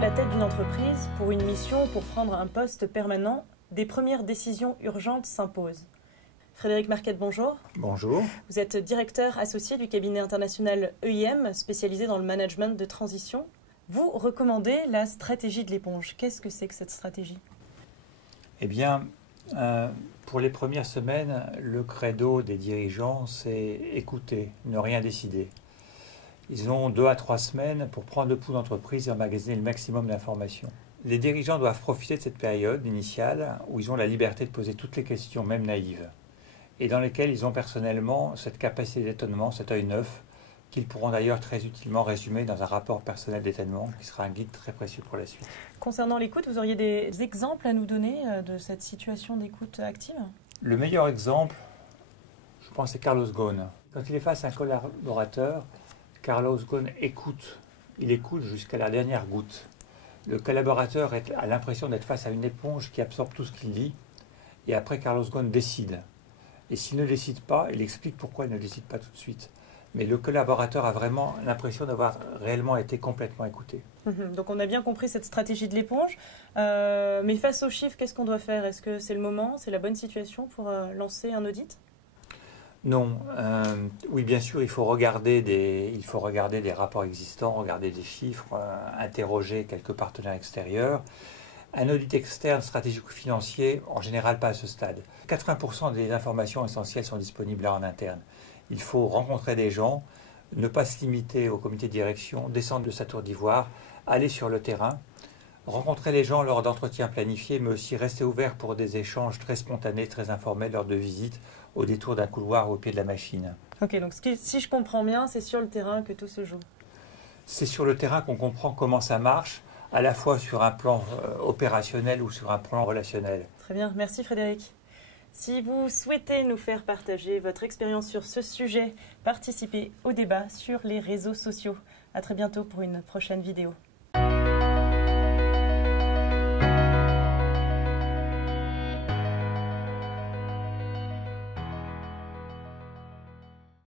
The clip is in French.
à la tête d'une entreprise pour une mission, pour prendre un poste permanent, des premières décisions urgentes s'imposent. Frédéric Marquette, bonjour. Bonjour. Vous êtes directeur associé du cabinet international EIM, spécialisé dans le management de transition. Vous recommandez la stratégie de l'éponge. Qu'est-ce que c'est que cette stratégie ? Eh bien, pour les premières semaines, le credo des dirigeants, c'est écouter, ne rien décider. Ils ont 2 à 3 semaines pour prendre le pouls d'entreprise et emmagasiner le maximum d'informations. Les dirigeants doivent profiter de cette période initiale où ils ont la liberté de poser toutes les questions, même naïves, et dans lesquelles ils ont personnellement cette capacité d'étonnement, cet œil neuf, qu'ils pourront d'ailleurs très utilement résumer dans un rapport personnel d'étonnement qui sera un guide très précieux pour la suite. Concernant l'écoute, vous auriez des exemples à nous donner de cette situation d'écoute active ? Le meilleur exemple, je pense, c'est Carlos Ghosn. Quand il est face à un collaborateur, Carlos Ghosn écoute. Il écoute jusqu'à la dernière goutte. Le collaborateur a l'impression d'être face à une éponge qui absorbe tout ce qu'il dit. Et après, Carlos Ghosn décide. Et s'il ne décide pas, il explique pourquoi il ne décide pas tout de suite. Mais le collaborateur a vraiment l'impression d'avoir réellement été complètement écouté. Donc on a bien compris cette stratégie de l'éponge. Mais face aux chiffres, qu'est-ce qu'on doit faire ? Est-ce que c'est le moment, c'est la bonne situation pour lancer un audit ? Non. Oui, bien sûr, il faut regarder des rapports existants, regarder des chiffres, interroger quelques partenaires extérieurs. Un audit externe stratégique ou financier, en général pas à ce stade. 80% des informations essentielles sont disponibles là en interne. Il faut rencontrer des gens, ne pas se limiter au comité de direction, descendre de sa tour d'ivoire, aller sur le terrain, rencontrer les gens lors d'entretiens planifiés, mais aussi rester ouvert pour des échanges très spontanés, très informels lors de visites, au détour d'un couloir ou au pied de la machine. Ok, donc si je comprends bien, c'est sur le terrain que tout se joue. C'est sur le terrain qu'on comprend comment ça marche, à la fois sur un plan opérationnel ou sur un plan relationnel. Très bien, merci Frédéric. Si vous souhaitez nous faire partager votre expérience sur ce sujet, participez au débat sur les réseaux sociaux. À très bientôt pour une prochaine vidéo.